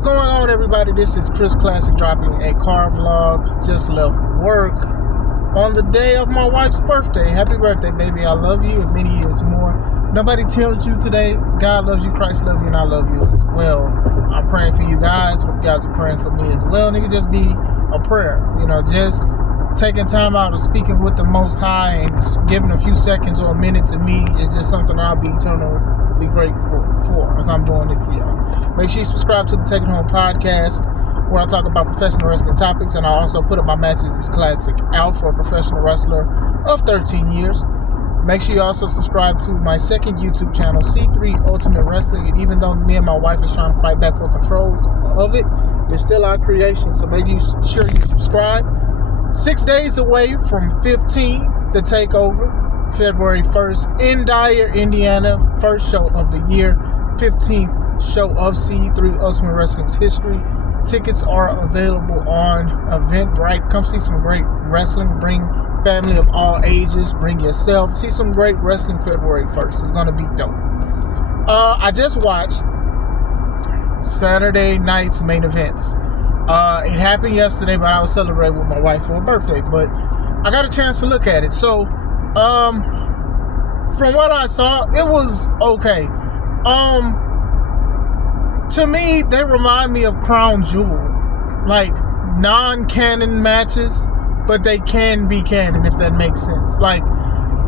What's going on, everybody? This is Chris Classic dropping a car vlog. Just left work on the day of my wife's birthday. Happy birthday, baby. I love you and many years more. Nobody tells you today. God loves you, Christ loves you, and I love you as well. I'm praying for you guys. Hope you guys are praying for me as well. Nigga, just be a prayer. Just taking time out of speaking with the Most High and giving a few seconds or a minute to me is just something I'll be eternally grateful for as I'm doing it for y'all. Make sure you subscribe to the Take It Home podcast, where I talk about professional wrestling topics, and I also put up my Matches is Classic out for a professional wrestler of 13 years. Make sure you also subscribe to my second YouTube channel, C3 Ultimate Wrestling, and even though me and my wife is trying to fight back for control of it, it's still our creation, so make sure you subscribe. 6 days away from 15, the takeover, February 1st in Dyer, Indiana. First show of the year, 15th show of C3 Ultimate Wrestling's history. Tickets are available on Eventbrite. Come see some great wrestling. Bring family of all ages. Bring yourself. See some great wrestling February 1st. It's going to be dope. I just watched Saturday night's main events. It happened yesterday, but I was celebrating with my wife for her birthday. But I got a chance to look at it. So, from what I saw, it was okay. To me, they remind me of Crown Jewel, like non-canon matches, but they can be canon, if that makes sense. Like,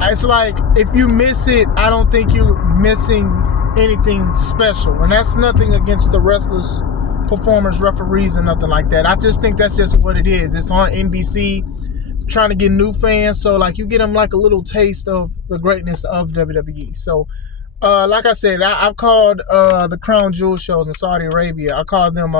it's like if you miss it, I don't think you're missing anything special, and that's nothing against the wrestlers, performers, referees, and nothing like that. I just think that's just what it is. It's on NBC, trying to get new fans, so like you get them like a little taste of the greatness of WWE. So like I said, I've called the Crown Jewel shows in Saudi Arabia, I called them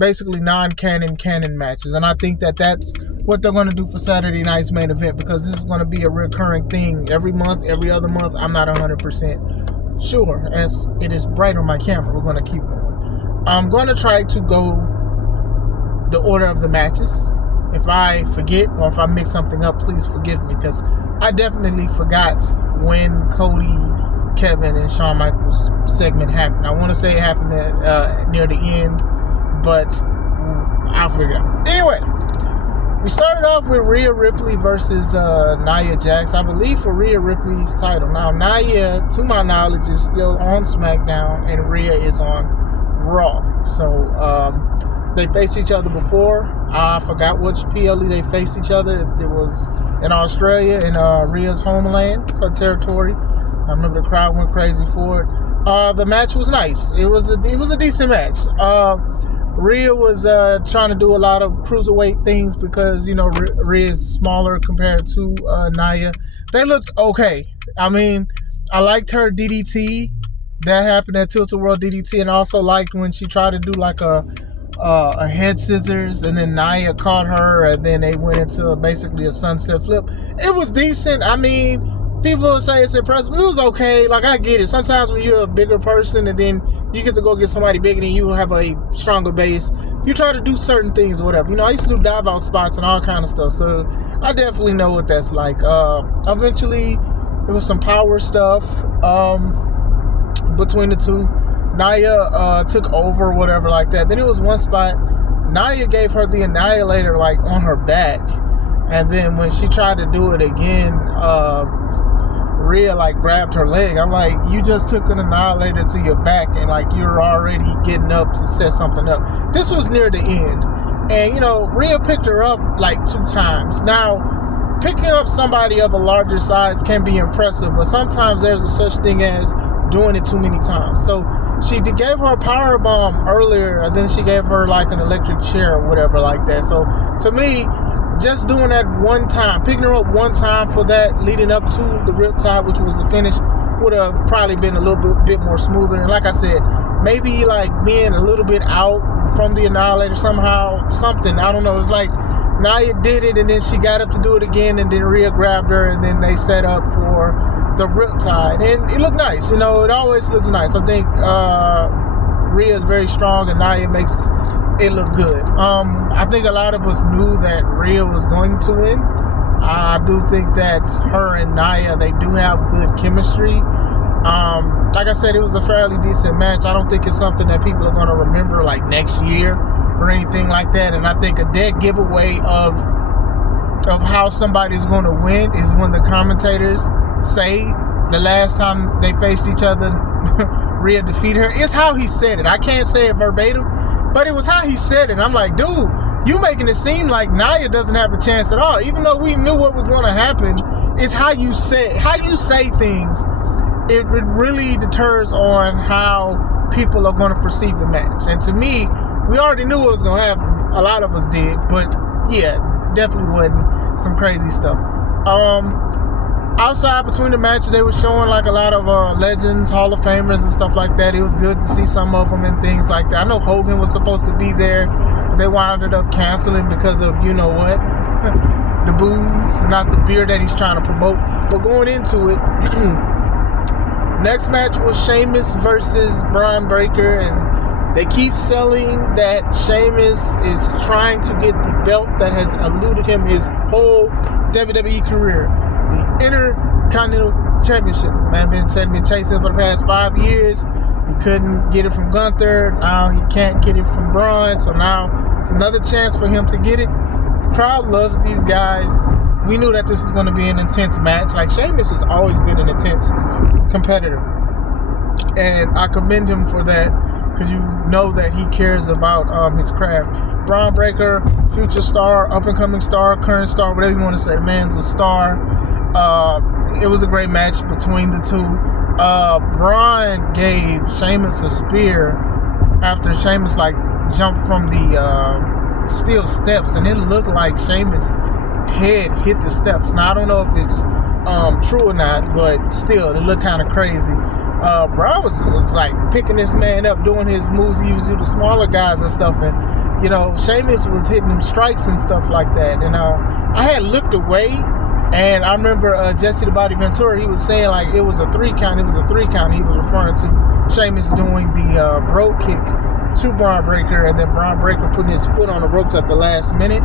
basically non-canon canon matches, and I think that that's what they're going to do for Saturday night's main event, because this is going to be a recurring thing every month, every other month. I'm not 100% sure, as it is bright on my camera. We're going to keep going. I'm going to try to go the order of the matches. If I forget or if I mix something up, please forgive me, because I definitely forgot when Cody, Kevin, and Shawn Michaels segment happened. I want to say it happened near the end, but I'll figure it out. Anyway, we started off with Rhea Ripley versus Nia Jax, I believe, for Rhea Ripley's title. Now, Nia, to my knowledge, is still on SmackDown, and Rhea is on Raw. So, they faced each other before. I forgot which PLE they faced each other. It was in Australia, in Rhea's homeland, her territory. I remember the crowd went crazy for it. The match was nice. It was a decent match. Rhea was trying to do a lot of cruiserweight things because, Rhea is smaller compared to Nia. They looked okay. I mean, I liked her DDT. That happened at Tilt-A-Whirl DDT, and I also liked when she tried to do like a head scissors, and then Nia caught her, and then they went into basically a sunset flip. It was decent. I mean, people will say it's impressive. It was okay. Like, I get it. Sometimes when you're a bigger person and then you get to go get somebody bigger than you, have a stronger base, you try to do certain things or whatever. I used to do dive out spots and all kind of stuff, so I definitely know what that's like. Eventually, there was some power stuff between the two. Nia took over, whatever like that. Then it was one spot, Nia gave her the Annihilator like on her back, and then when she tried to do it again, Rhea like grabbed her leg. I'm like, you just took an Annihilator to your back and like you're already getting up to set something up. This was near the end, and Rhea picked her up like 2 times. Now, picking up somebody of a larger size can be impressive, but sometimes there's a such thing as doing it too many times. So she gave her a power bomb earlier, and then she gave her like an electric chair or whatever like that. So to me, just doing that one time, picking her up one time for that leading up to the Riptide, which was the finish, would have probably been a little bit more smoother. And like I said, maybe like being a little bit out from the Annihilator somehow, something, I don't know. It's like Nia did it, and then she got up to do it again, and then Rhea grabbed her, and then they set up for the Riptide, and it looked nice. It always looks nice. I think Rhea is very strong, and Nia makes it look good. I think a lot of us knew that Rhea was going to win. I do think that her and Nia, they do have good chemistry. Like I said, it was a fairly decent match. I don't think it's something that people are going to remember like next year or anything like that. And I think a dead giveaway of how somebody's going to win is when the commentators say the last time they faced each other, Rhea defeated her. It's how he said it. I can't say it verbatim, but it was how he said it. I'm like, dude, you making it seem like Nia doesn't have a chance at all, even though we knew what was going to happen. It's how you say things. It really deters on how people are going to perceive the match. And to me, we already knew what was going to happen. A lot of us did, but yeah, definitely wasn't some crazy stuff. Outside between the matches, they were showing like a lot of legends, Hall of Famers and stuff like that. It was good to see some of them and things like that. I know Hogan was supposed to be there, but they wound up canceling because of, you know what, the booze, not the beer that he's trying to promote. But going into it, next match was Sheamus versus Braun Breaker, and they keep selling that Sheamus is trying to get the belt that has eluded him his whole WWE career, the Intercontinental Championship. Man, been chasing for the past 5 years. He couldn't get it from Gunther. Now he can't get it from Braun. So now it's another chance for him to get it. Crowd loves these guys. We knew that this was going to be an intense match. Like, Sheamus has always been an intense competitor, and I commend him for that, because you know that he cares about his craft. Braun Breaker, future star, up-and-coming star, current star, whatever you want to say. The man's a star. It was a great match between the two. Braun gave Sheamus a spear after Sheamus jumped from the steel steps, and it looked like Sheamus' head hit the steps. Now I don't know if it's true or not, but still, it looked kind of crazy. Braun was like picking this man up, doing his moves he used to do to smaller guys and stuff, and you know, Sheamus was hitting him strikes and stuff like that. And I had looked away, and I remember Jesse the Body Ventura, he was saying like it was a 3 count. It was a 3 count. He was referring to Sheamus doing the brogue kick to Braun Breaker, and then Braun Breaker putting his foot on the ropes at the last minute.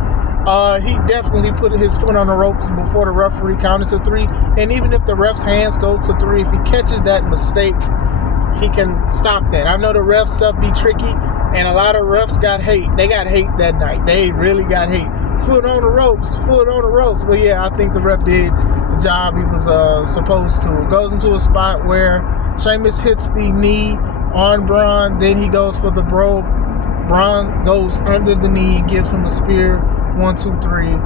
He definitely put his foot on the ropes before the referee counted to 3. And even if the ref's hands goes to 3, if he catches that mistake, he can stop that. I know the ref stuff be tricky, and a lot of refs got hate. They got hate that night. They really got hate. Foot on the ropes, foot on the ropes. But yeah, I think the ref did the job he was supposed to. It goes into a spot where Sheamus hits the knee on Braun, then he goes for the brogue. Braun goes under the knee and gives him a spear. 1, 2, 3.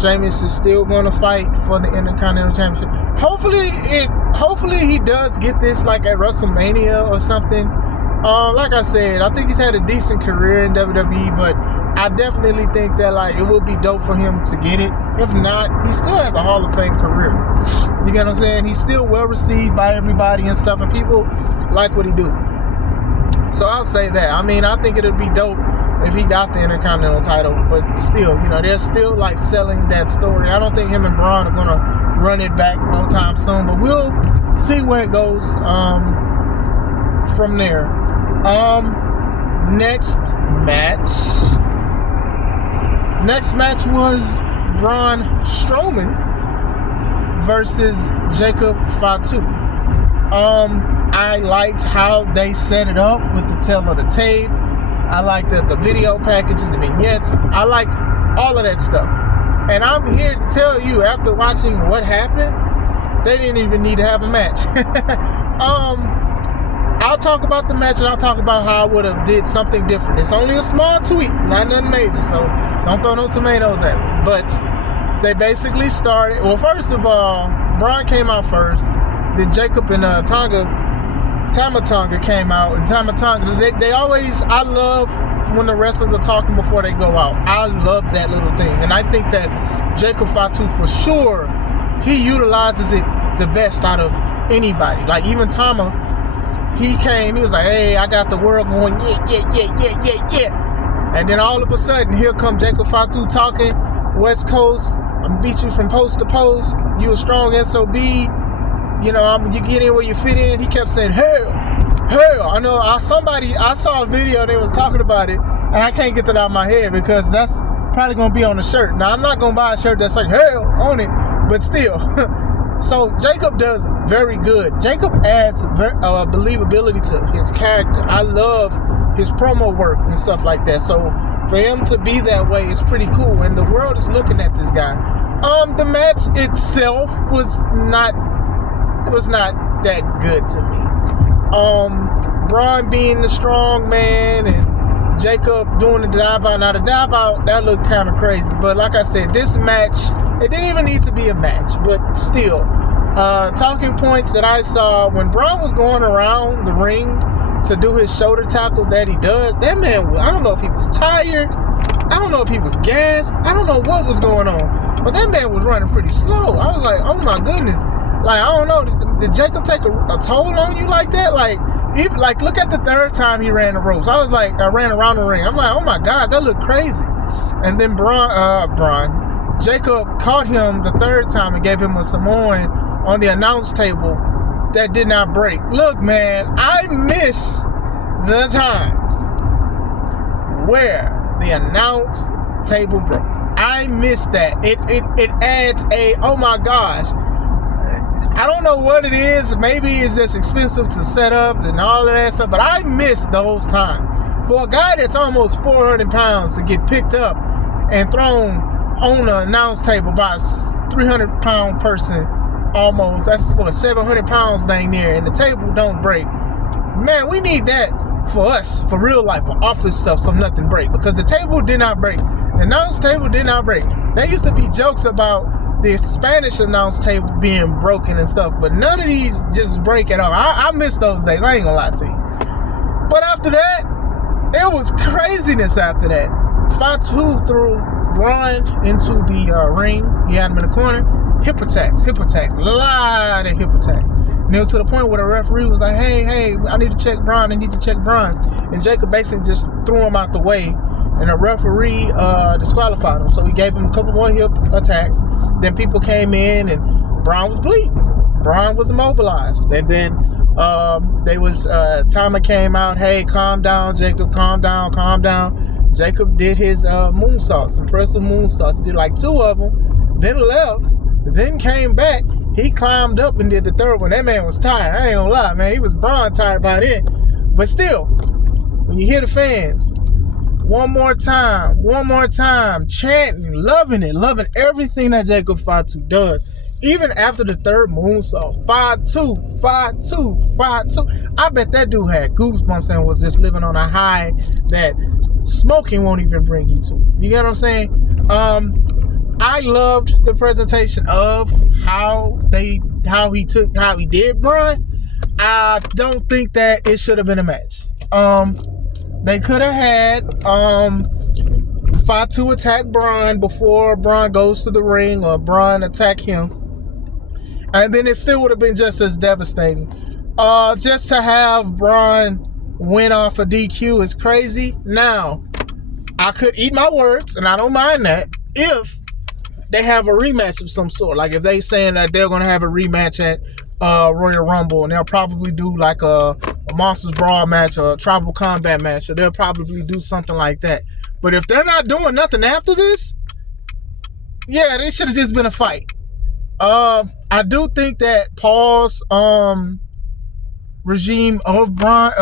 Sheamus is still going to fight for the Intercontinental Championship. Hopefully he does get this like at WrestleMania or something. Like I said, I think he's had a decent career in WWE, but I definitely think that like it would be dope for him to get it. If not, he still has a Hall of Fame career. You get what I'm saying? He's still well received by everybody and stuff, and people like what he do. So I'll say that. I mean, I think it would be dope if he got the Intercontinental title, but still, you know, they're still like selling that story. I don't think him and Braun are gonna run it back no time soon, but we'll see where it goes from there. Next match was Braun Strowman versus Jacob Fatu. I liked how they set it up with the tail of the tape. I liked the video packages, the vignettes. I liked all of that stuff. And I'm here to tell you, after watching what happened, they didn't even need to have a match. I'll talk about the match, and I'll talk about how I would have did something different. It's only a small tweak, not nothing major, so don't throw no tomatoes at me. But they basically started, well, first of all, Braun came out first, then Jacob and Tama Tonga came out, and Tama Tonga, they always, I love when the wrestlers are talking before they go out. I love that little thing, and I think that Jacob Fatu, for sure, he utilizes it the best out of anybody. Like, even Tama, he came, he was like, hey, I got the world going, yeah. And then all of a sudden, here come Jacob Fatu talking, West Coast, I'm gonna beat you from post to post, you a strong SOB, you know, you get in where you fit in. He kept saying, hell. I know, I saw a video and they was talking about it, and I can't get that out of my head because that's probably going to be on the shirt. Now, I'm not going to buy a shirt that's like hell on it, but still. So Jacob does very good. Jacob adds believability to his character. I love his promo work and stuff like that. So for him to be that way is pretty cool. And the world is looking at this guy. The match itself was not that good to me. Braun being the strong man and Jacob doing the dive out. Now the dive out, that looked kind of crazy. But like I said, this match, it didn't even need to be a match. But still, talking points that I saw when Braun was going around the ring to do his shoulder tackle that he does, that man, I don't know if he was tired. I don't know if he was gassed. I don't know what was going on. But that man was running pretty slow. I was like, oh my goodness. Like, I don't know. Did Jacob take a toll on you like that? Like, look at the third time he ran the ropes. I was like, I ran around the ring. I'm like, oh my God, that looked crazy. And then Jacob caught him the third time and gave him a Samoan on the announce table that did not break. Look, man, I miss the times where the announce table broke. I miss that. It adds oh my gosh. I don't know what it is. Maybe it's just expensive to set up and all of that stuff, but I miss those times. For a guy that's almost 400 pounds to get picked up and thrown on the announce table by a 300-pound person, almost, that's what, 700 pounds dang near, and the table don't break. Man, we need that for us, for real life, for office stuff, so nothing break. Because the table did not break. The announce table did not break. There used to be jokes about the Spanish announce table being broken and stuff, but none of these just break at all. I miss those days. I ain't gonna lie to you. But after that, it was craziness after that. Fatu threw Braun into the ring. He had him in the corner. Hip attacks, a lot of hip attacks. And it was to the point where the referee was like, hey, I need to check Braun. And Jacob basically just threw him out the way. And the referee disqualified him. So he gave him a couple more hip attacks. Then people came in and Braun was bleeding. Braun was immobilized. And then Tama came out, hey, calm down, Jacob, calm down. Jacob did his moonsaults, impressive moonsaults. He did like 2 of them, then left, then came back. He climbed up and did the third one. That man was tired. I ain't gonna lie, man. He was Braun tired by then. But still, when you hear the fans, one more time, chanting, loving everything that Jacob Fatu does. Even after the third moonsault, 5-2. I bet that dude had goosebumps and was just living on a high that smoking won't even bring you to. You get what I'm saying? I loved the presentation of how he did Braun. I don't think that it should have been a match. They could have had Fatu attack Braun before Braun goes to the ring, or Braun attack him, and then it still would have been just as devastating. Just to have Braun win off a DQ is crazy. Now, I could eat my words, and I don't mind that, if they have a rematch of some sort. Like if they saying that they're going to have a rematch at Royal Rumble, and they'll probably do like a Monsters Brawl match or a Tribal Combat match, or they'll probably do something like that. But if they're not doing nothing after this, yeah, they should have just been a fight. I do think that Paul's regime of Braun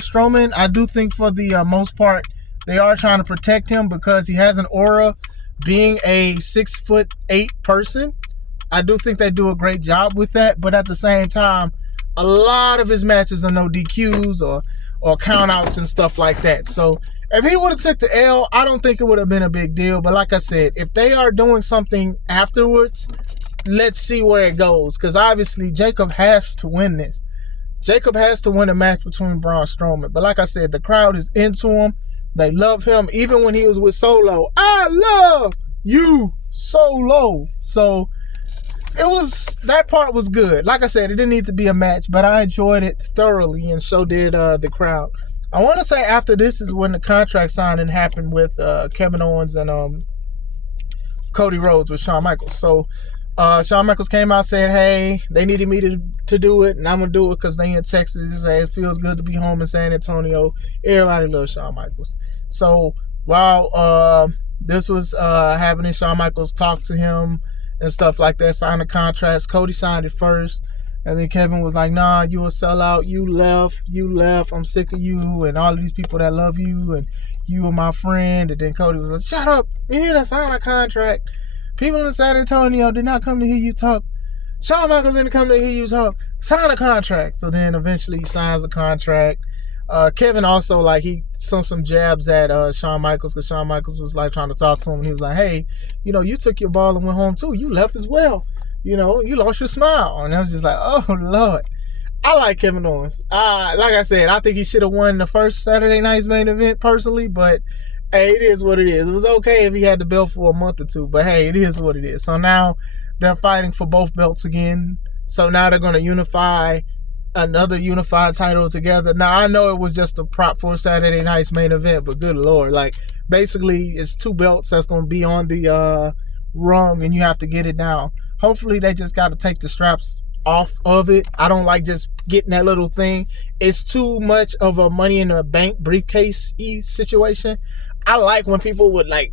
Strowman, I do think for the most part they are trying to protect him because he has an aura being a 6'8" person. I do think they do a great job with that, but at the same time, a lot of his matches are no DQs or countouts and stuff like that. So if he would have took the L, I don't think it would have been a big deal. But like I said, if they are doing something afterwards, let's see where it goes. Because obviously Jacob has to win this. Jacob has to win a match between Braun Strowman. But like I said, the crowd is into him. They love him. Even when he was with Solo, I love you, Solo. So that part was good. Like I said, it didn't need to be a match, but I enjoyed it thoroughly, and so did the crowd. I want to say after this is when the contract signing happened with Kevin Owens and Cody Rhodes with Shawn Michaels. So Shawn Michaels came out and said, hey, they needed me to do it, and I'm going to do it because they in Texas. It feels good to be home in San Antonio. Everybody loves Shawn Michaels. So while this was happening, Shawn Michaels talked to him and stuff like that, sign the contracts. Cody signed it first. And then Kevin was like, nah, you a sellout. You left. I'm sick of you and all of these people that love you and you are my friend. And then Cody was like, shut up. You here to sign a contract. People in San Antonio did not come to hear you talk. Shawn Michaels didn't come to hear you talk. Sign a contract. So then eventually he signs the contract. Kevin also, like, he sent some jabs at Shawn Michaels because Shawn Michaels was, like, trying to talk to him. And he was like, hey, you took your ball and went home, too. You left as well. You lost your smile. And I was just like, oh, Lord. I like Kevin Owens. Like I said, I think he should have won the first Saturday night's main event personally, but hey, it is what it is. It was okay if he had the belt for a month or two, but hey, it is what it is. So now they're fighting for both belts again. So now they're going to unify another unified title together. Now, I know it was just a prop for Saturday night's main event, but good Lord. Like, basically, it's 2 belts that's going to be on the rung, and you have to get it now. Hopefully, they just got to take the straps off of it. I don't like just getting that little thing. It's too much of a money in the bank briefcase-y situation. I like when people would like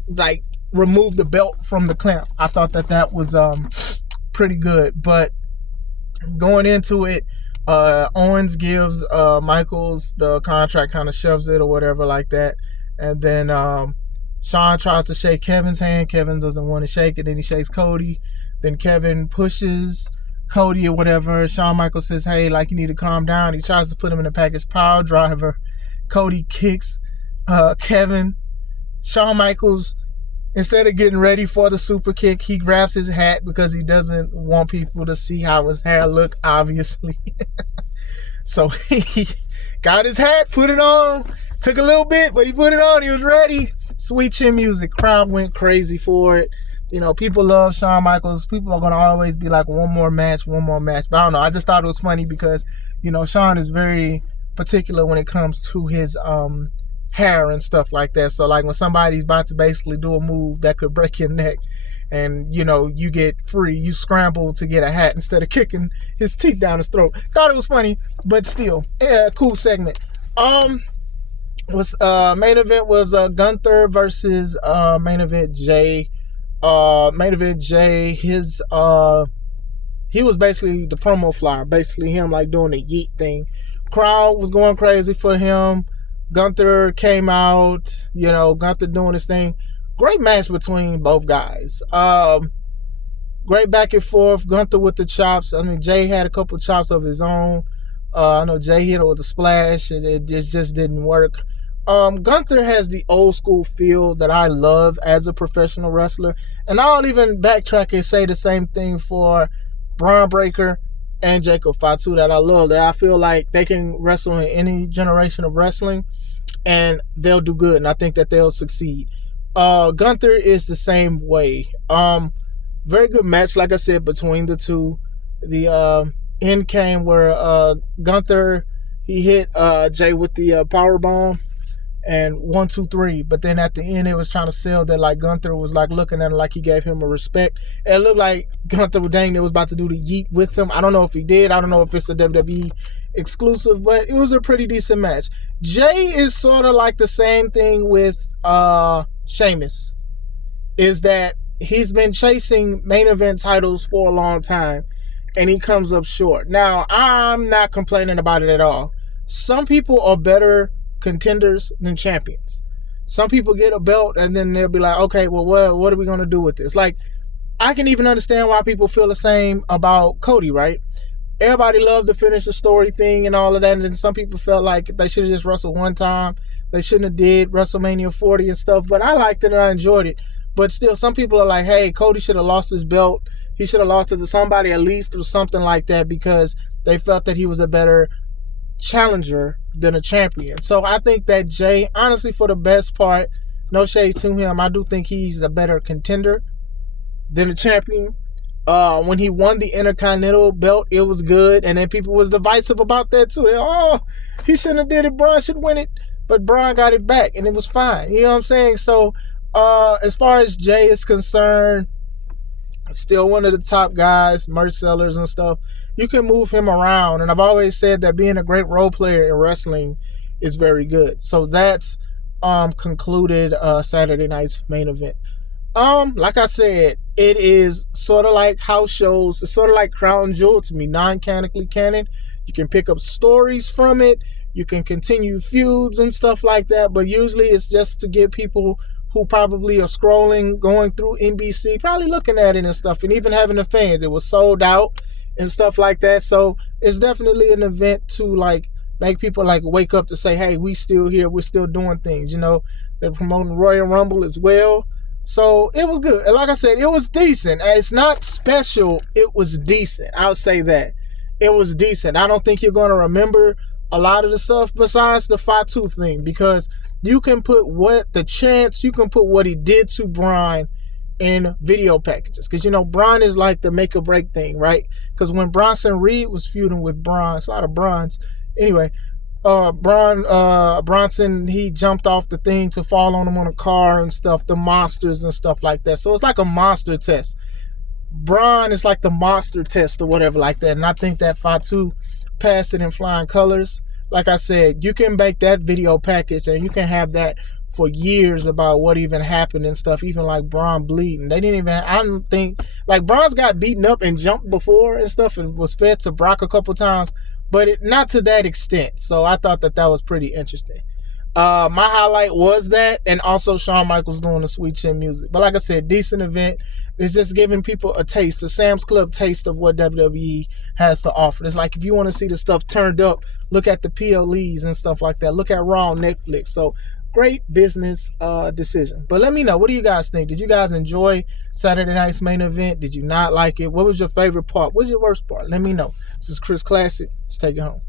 remove the belt from the clamp. I thought that was pretty good. But going into it, Owens gives Michaels the contract, kind of shoves it or whatever like that. And then Shawn tries to shake Kevin's hand. Kevin doesn't want to shake it. Then he shakes Cody. Then Kevin pushes Cody or whatever. Shawn Michaels says, hey, like, you need to calm down. He tries to put him in a package power driver. Cody kicks Kevin. Shawn Michaels, instead of getting ready for the super kick, he grabs his hat because he doesn't want people to see how his hair look, obviously. So he got his hat, put it on, took a little bit, but he put it on. He was ready. Sweet chin music. Crowd went crazy for it. People love Shawn Michaels. People are going to always be like, one more match. But I don't know. I just thought it was funny because, Shawn is very particular when it comes to his hair and stuff like that. So, like, when somebody's about to basically do a move that could break your neck and, you get free, you scramble to get a hat instead of kicking his teeth down his throat. Thought it was funny, but still, yeah, cool segment. Main event was Gunther versus main event Jay. Main event Jay, he was basically the promo flyer, basically him like doing the yeet thing. Crowd was going crazy for him. Gunther came out, Gunther doing his thing. Great match between both guys. Great back and forth. Gunther with the chops. I mean, Jay had a couple chops of his own. I know Jay hit it with a splash and it just didn't work. Gunther has the old school feel that I love as a professional wrestler. And I'll even backtrack and say the same thing for Braun Breaker and Jacob Fatu that I love. That I feel like they can wrestle in any generation of wrestling and they'll do good. And I think that they'll succeed. Gunther is the same way. Very good match, like I said, between the two. The end came where Gunther, he hit Jay with the power bomb. And 1, 2, 3. But then at the end, it was trying to sell that like Gunther was like looking at him like he gave him a respect. And it looked like Gunther was about to do the yeet with him. I don't know if he did. I don't know if it's a WWE exclusive, but it was a pretty decent match. Jay is sort of like the same thing with Sheamus. Is that he's been chasing main event titles for a long time. And he comes up short. Now, I'm not complaining about it at all. Some people are better contenders than champions. Some people get a belt and then they'll be like, okay, well, what are we going to do with this? Like, I can even understand why people feel the same about Cody, right? Everybody loved the finish the story thing and all of that, and then some people felt like they should have just wrestled one time. They shouldn't have did WrestleMania 40 and stuff, but I liked it and I enjoyed it. But still, some people are like, hey, Cody should have lost his belt. He should have lost it to somebody at least or something like that because they felt that he was a better challenger than a champion. So I think that Jay, honestly, for the best part, no shade to him, I do think he's a better contender than a champion. When he won the Intercontinental belt, it was good, and then people was divisive about that too. He shouldn't have did it. Braun should win it, but Braun got it back, and it was fine. You know what I'm saying? So as far as Jay is concerned, still one of the top guys, merch sellers and stuff. You can move him around. And I've always said that being a great role player in wrestling is very good. So that's concluded Saturday night's main event. Like I said, it is sort of like house shows. It's sort of like Crown Jewel to me, non-canonically canon. You can pick up stories from it. You can continue feuds and stuff like that. But usually it's just to get people who probably are scrolling, going through NBC, probably looking at it and stuff, and even having the fans. It was sold out and stuff like that. So it's definitely an event to like make people like wake up to say, hey, we still here. We're still doing things. You know, they're promoting Royal Rumble as well. So it was good. And like I said, it was decent. It's not special. It was decent. I'll say that. It was decent. I don't think you're going to remember a lot of the stuff besides the Fatu thing, because you can put you can put what he did to Braun in video packages. Because, you know, Braun is like the make or break thing, right? Because when Bronson Reed was feuding with Braun, it's a lot of Brauns. Anyway, Bronson, he jumped off the thing to fall on him on a car and stuff, the monsters and stuff like that. So it's like a monster test. Braun is like the monster test or whatever like that. And I think that Fatu passed it in flying colors. Like I said, you can make that video package and you can have that for years about what even happened and stuff, even like Braun bleeding. They didn't even, I don't think, like Braun's got beaten up and jumped before and stuff and was fed to Brock a couple times, but not to that extent. So I thought that was pretty interesting. My highlight was that, and also Shawn Michaels doing the Sweet Chin music. But like I said, decent event. It's just giving people a taste, a Sam's Club taste of what WWE has to offer. It's like if you want to see the stuff turned up, look at the PLEs and stuff like that. Look at Raw on Netflix. So great business decision. But let me know, what do you guys think? Did you guys enjoy Saturday night's main event? Did you not like it? What was your favorite part? What's your worst part? Let me know. This is Chris Classic. Let's take it home.